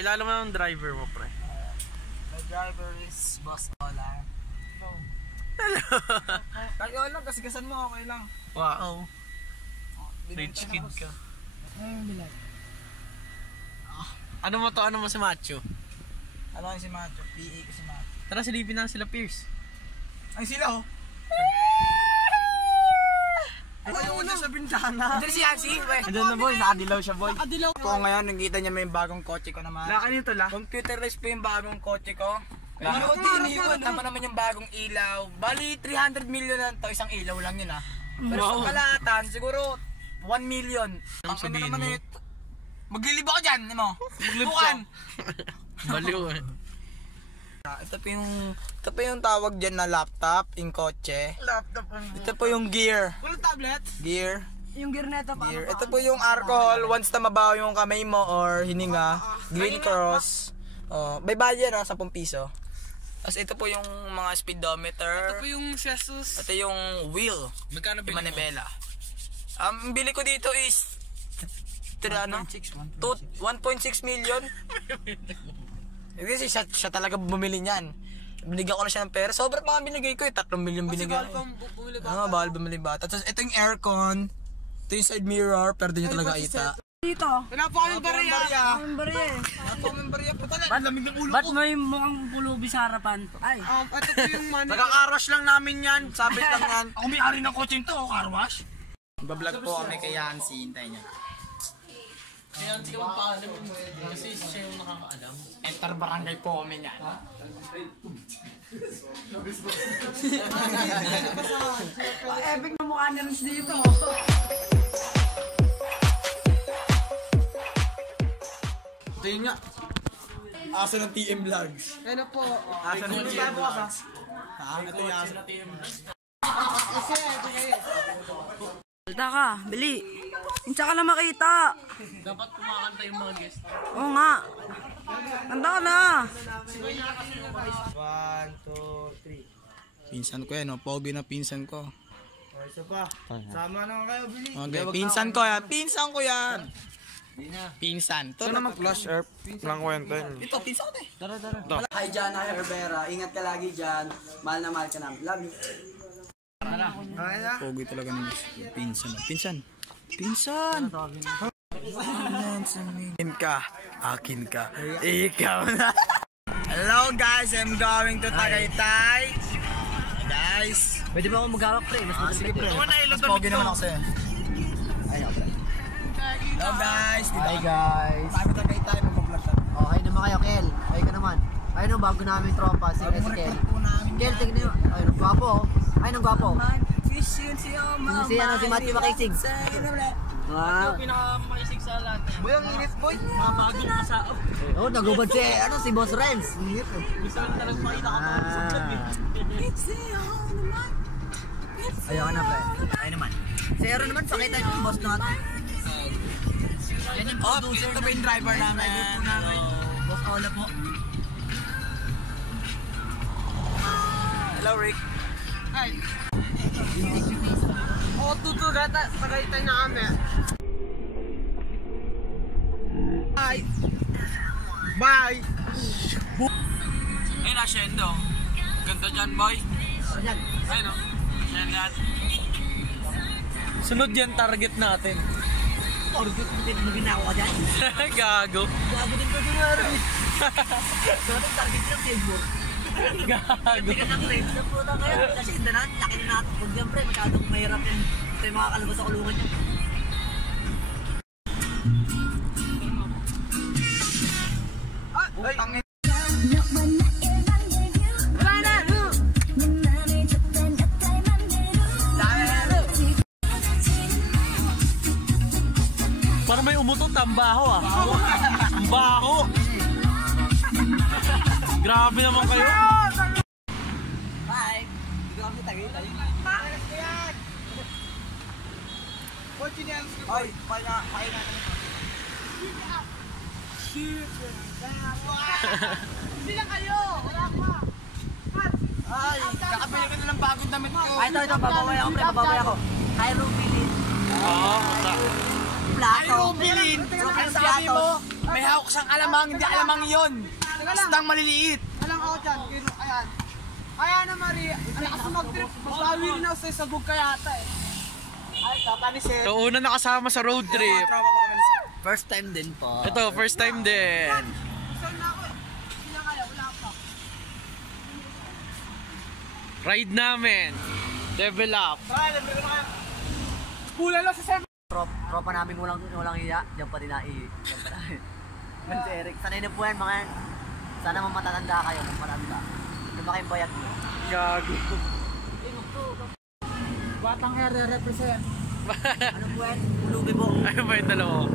Pakilala mo ng driver mo, pre. The driver is Boss Ola. Hello. Kaya lang, kasigasan mo, okay lang. Wow. Rich kid ka. Ano mo to? Ano mo si Macho? Ano si Macho? PE ko si Macho. Tara, silipin na sila Pierce. Ay sila oh. Ayaw na sa bintana. Diyan si Yancy. Diyan na boy, nakadilaw siya boy. Nakadilaw ko. Ngayon, nakita niya may bagong kotse ko naman. Laka nito la? Computerized po yung bagong kotse ko. Iniwan naman yung bagong ilaw. Bali, 300 million na to. Isang ilaw lang yun ah. Pero sa kalahatan, siguro 1 million. Ang ano naman eh. Maglilib ako dyan, ano mo? Bukan! Baliwan. Ito po yung tawag dyan na laptop, yung kotse. Laptop ang ito po yung gear. Walang tablet? Gear. Yung gear na ito pa. Ito po yung alcohol, once na mabaho yung kamay mo or hininga. Green cross. Oh, may bayad 10 piso. Tapos ito po yung mga speedometer. Ito po yung Jesus. Ito yung wheel. Magkano bili mo? Manibela. Bili ko dito is 1.6 million. Kasi siya talaga bumili niyan. Binigyan ko na siya ng pera. Sobrang mga binigay ko 3 million binigay. Bawal bumili bata. Tapos ito yung aircon. Ito yung side mirror, pero di nyo talaga kita. Dito. Wala po kaming barya. Wala po kaming barya. Lamig ng ulo ko. Ba't may mukhang pulubi sa harapan? Ay. Ito po yung money. Nagka-carwash lang namin yan. Sabit lang yan. Ako may-ari ng kotse ito, carwash. Bablog po kami kay Yancy. Hintayin niya. Kaya hindi ka magpaalam mo. Kasi siya yung nakakaalam. Enter barangay po kami niyan. Epic na mukha na rin dito. Ito yun nga. Aso ng TM Vlogs. Ano po? Aso ng TM Vlogs. Ito yung aso ng TM Vlogs. Salta ka, bili. Hinsa ka na makita. Dapat kumakanta yung mga guest. Oo nga. Kanta ka na. 1, 2, 3. Pinsan ko yan, pogi na pinsan ko. Isa pa. Sama naman kayo, Billy. Okay, pinsan ko yan. Pinsan ko yan. Pinsan. Ito naman flash earth. Lang kwento yun. Ito, pinsan ko eh. Hi Jan, hi Rivera. Ingat ka lagi dyan. Mahal na mahal ka namin. Love you. Pogi talaga ng pinsan. Pinsan. Pinsan. Akin ka. Akin ka. Ikaw na. Hello guys, I'm going to Tagaytay. Guys. Pwede ba ako mag-hawak pre? Sige pre. Mas pogi naman ako sa'yo. Hello guys. Hi guys. Kami Tagaytay, mag-vlog kami. Oh, hi naman kayo, Kel. Hi ka naman. Ayun ang bago namin tropa, si Kel. Kel, tignan nyo. Ayun, ang gwapo. Ayun, ang gwapo. Si Matthew Makisig. Wow. Pinakamakisig sa lahat. Boy, ang init boy. Mga bagong kasao. Oh, nagubad si Boss Renz. Init. Gusto lang talagang makita ka pa sa vlog eh. Ayaw ka na, pre. Ayun naman. Si Aaron naman, pakita yung boss natin. Yan yung producer. Ito pa yung driver namin. Boss Ola po. Hello Rick. Hi. Oo, tutugata. Tagaytay na kami. Bye. Bye. Ayun na, Shendo. Ganda dyan, boy. Ayun o. Yan yan. Sunod yan target natin. Target mo ginako ka dyan? Gago. Gago din ko din nga rin. Target lang, Silver. Gago. Hindi ka ng rate na po na ngayon. Kasi indanan, laki na natin. Huwag yan, pre. Masyadong mahirap yung tayo makakalabas sa kulungan niya. Ay, tangin. Parang may umutot ang baho ah. Ang baho. Grabe naman kayo. Bye! Dito kami Tagaytay. Ay, paina kami. Hindi lang kayo. Wala pa. Ay, kakabili ka na ng bagong damit ko. Ay, ito, babaway ako, pre. Babaway ako. Hi, Rubilin. Oo. Plato. Rubilin. Rubilin Sabi mo, Plato. May hawak siyang alamang, hindi alamang yun. Bastang maliliit. Alang ako dyan, ayan. Kaya na Maria, alakas mag-trip. Magbawin na ako sa sabog kaya ata eh. Ay, tatanis eh. Ito, una nakasama sa road trip. First time din po. Ito, first time din. Saan na ako eh. Hindi na kaya, wala pa. Ride namin. Level up. Pula lang sa 7. Tropa namin walang iya. Diyan pa din diyan pa namin. Man si Eric. Sanay na po yan mga yan. Sana matatanda kayo. Matatanda. Hindi ba kayong bayag mo? Gago. Batang hair represent. Ano po yan? Ulubi po. Ano ba yung dalawa?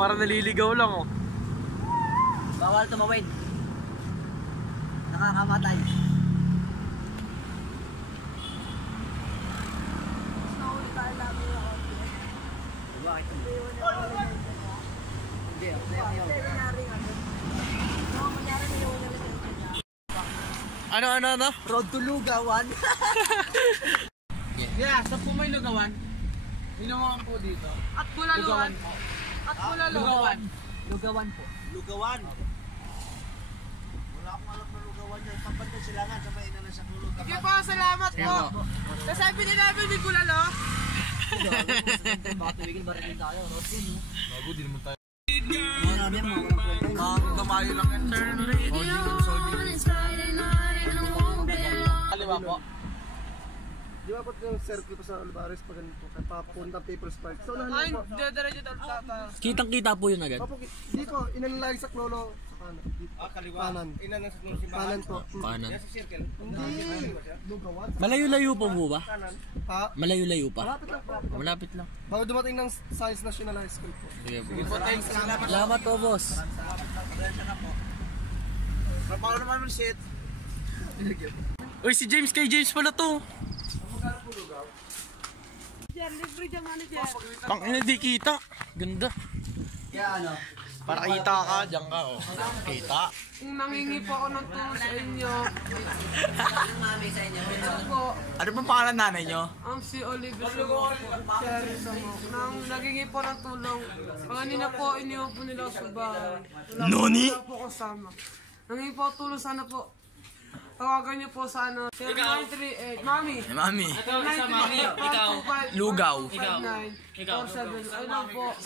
Para naliligaw lang oh. Bawal tumawid. Nakakamatay. Bakit? Hindi. Ano? Road to Lugawan. Yeah, sa po may lugawan. Hinawakan po dito. At Bulaluan. At Bulaluan. Lugawan po. Lugawan. Wala akong alam na lugawan yan. Papunta silangan sa may inanan sa kulog. Sige po, salamat po. Sa 7-Eleven may Bulalo. Baka tumigil ba rin tayo? Rosin. Bago, di naman tayo. Gamayo lang yan. Kaliwa po. Di ba po yung circle pa sa Alvarez pag ganito? Papunta People's Park. So, Ay, unahan po. diretso daw tata. Kitang-kita po yun agad. Papo, dito, inalalagi sa Klolo. Sa kanan. Dito. Kaliwa. Kanan. Inanan sa simbahan. Kanan po. Paano? Sa circle. Hindi. Lugawan. Malayo-layo po po ba? Ha? Malayo-layo pa? Malapit lang po. Malapit lang. Bago dumating ng Science National High School po. Sige po. Salamat po, boss. Paano naman yung shit? Uy, si James kay James pala to. Diyan, libre dyan manager. Pang ina di kita. Ganda. Kaya ano? Para kita ka, diyan ka oh. Kita. Kung nangingi po ako ng tulong sa inyo. Ito po, Ano pong pangalan nanay nyo? ang si Oliver Sumo. Cherry Sumo. Nang nagingi po ng tulong. Kanina po, iniwan po nila sa bahay. Noni? Wala po kasama. Nangingi po tulong sana po. Tawagan niyo po sa ano. 0938. Mami. Mami. 0938. Ikaw. Lugaw. 59. 47. Ayun po.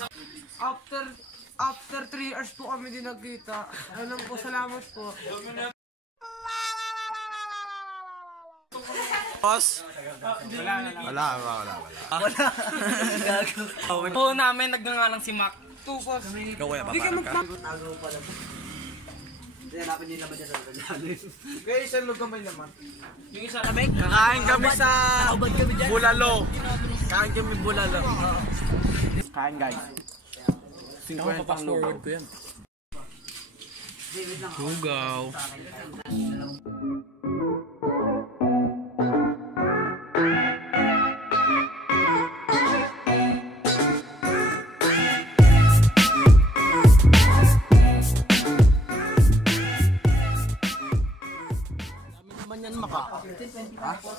After 3 years po kami din nagkita. Ayun po, salamat po. Boss? Wala. Oo namin, nagngangalang si Mac. Tupos. Ikaw kaya Hindi ka Hanapin nila ba dyan sa Lugawan? Guys, ang lugaw may naman. Yung isa namin? Kakain kami sa Nakabad kami dyan. Bulalo. Kain kami Bulalo. Kain guys. Ako pa-fast forward ko yan. Lugaw.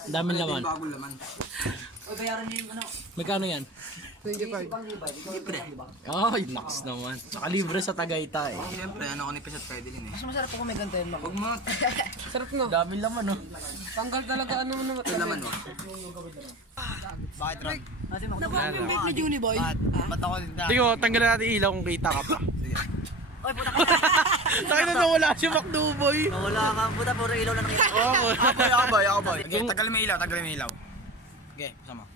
Dami laman. Bagong laman. Magkano yan? 25. Ay, naks naman. Saka libre sa Tagaytay. Siyempre, ano ko ni Pisat pwede din eh. Mas masarap po kung may ganito yun. Huwag mo. Sarap no. Dami laman oh. Tanggal talaga ano mo naman. Ito naman mo. Bakit Ron? Nabalik ni Julie Boy. Ba't ako din na? Tingnan, tanggalan natin ilaw kung kita ka pa. Oy, puta ka. Sakit na wala si Macduboy. Wala ka, puta. Puro ilaw na nakita. Ako boy. Okay, tagal mo ilaw. Okay, sama.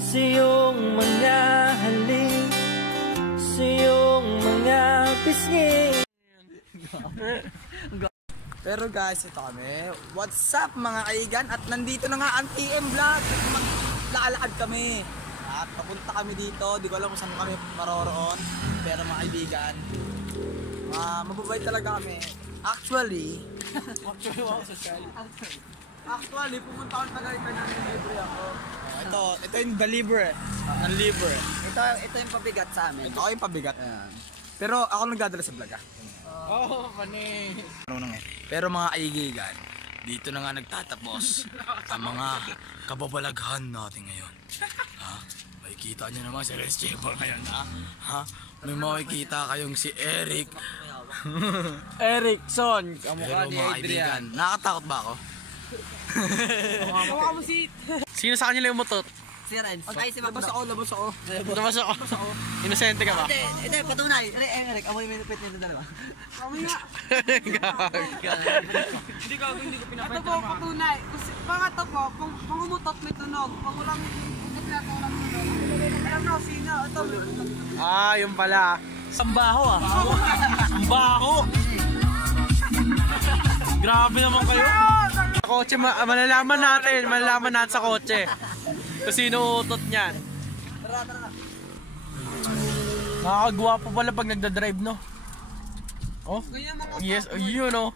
Sa iyong mga halik, sa iyong mga pisngi. Pero guys, ito kami. What's up mga kaigan? At nandito na nga ang TM Vlog. Maglalakad kami. At papunta kami dito. Di ko alam kung saan kami maroroon. Pero mga kaibigan, mababait talaga kami. Actually, pupunta ako na ganito na libre ako. Ito yung the libre. Ang libre. Ito yung pabigat sa amin. Ito yung pabigat. Pero ako nagdadala sa vlog ah. Oh, pani. Pero mga kaibigan, dito na nga nagtatapos ang mga kababalaghan natin ngayon. Ha? Makikita niyo naman si Res Chepa ngayon, ha? Ha? May makikita kayong si Eric. Erickson. Pero mga kaibigan, nakakatakot ba ako? Kawa mo si... Sino sa kanila yung mutot? Si Renz. Ay, si Mac. Labas ako. Labas ako. Inosente ka ba? Hindi, patunay. Eric, amoy may lupit nito dalawa. Kami nga. Hindi ko Ito po, patunay. Pangato po, pang umutot may tunog. Pang walang tunog. Alam na sino. Ito. Ah, yung pala. Ang baho ah. Ang baho. Grabe naman kayo. Sa kotse, malalaman natin sa kotse. Kung sino utot niyan. Nakakagwapo pala pag nagdadrive, no? Oh? Yes, yun, no?